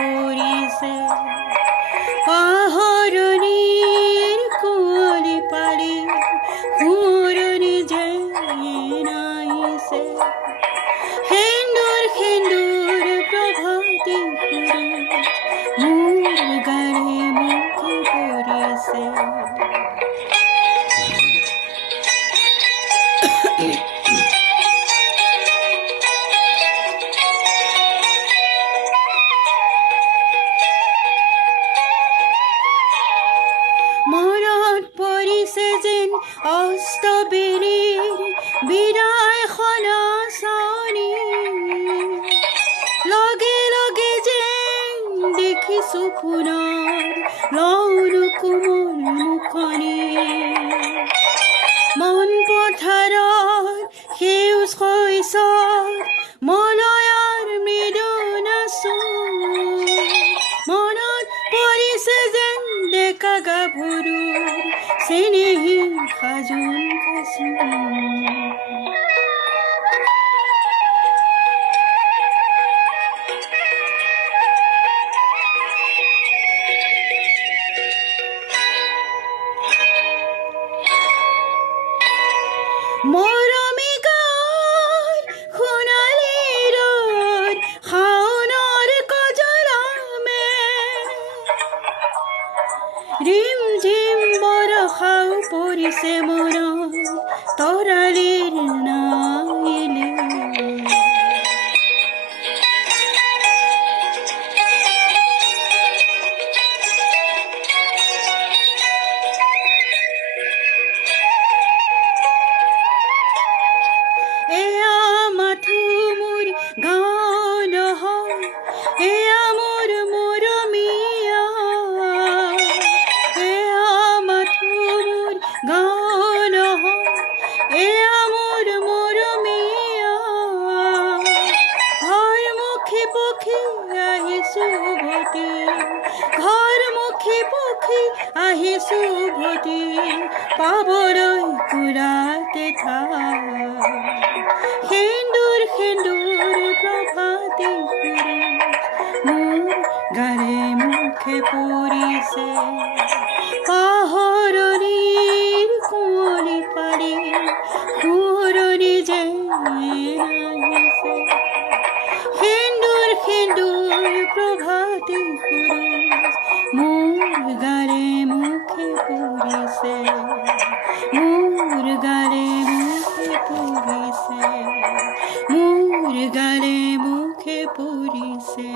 পৰিছে পাহৰণিৰ কুঁৱলী পাৰি সোঁৱৰণি যে নাহিছে সেন্দুৰ সেন্দুৰ প্ৰভাতী সুৰ মোৰ গাৰে মুখে পৰিছে মনত পৰিছে যেন অস্তবেলিৰ বিদায় খনাচনি লগে লগে যেন দেখিছো পুনৰ লৌন কোমল মুখনি মন পথাৰত সেউজ শৈশৱ মলয়াৰ মৃদু নাচো মনত পৰিছে যেন ডেকা গাভৰুৰ চেনেহীৰ সাজোন কাচো মৰমী গাঁৱৰ সোণালী ৰ'দ শাওনৰ কজলামে ৰিম ঝিম বৰষাও পৰিছে মনত তৰালিৰ নাইলে এয়া মাথো মোৰ গাঁও নহয় এয়া মোৰ মৰমীয়া এয়া মাথো মোৰ গাঁও নহয় এয়া মোৰ মৰমীয়া ঘৰ মুখী পখী আহিছো উভতি ঘৰ মুখী পখী আহিছো উভতি পাবলৈ কুৰাতে ঠাই সেন্দুৰ সেন্দুৰ প্ৰভাতী মোৰ গাৰে মুখে পৰিছে পাহৰণিৰ কুঁৱলী পাৰি সোঁৱৰণি যে নাহিছে সেন্দুৰ সেন্দুৰ প্ৰভাতী মোৰ গাৰে মুখে পৰিছে মোৰ গাৰে মুখে পৰিছে মোৰ গাৰে মুখে পৰিছে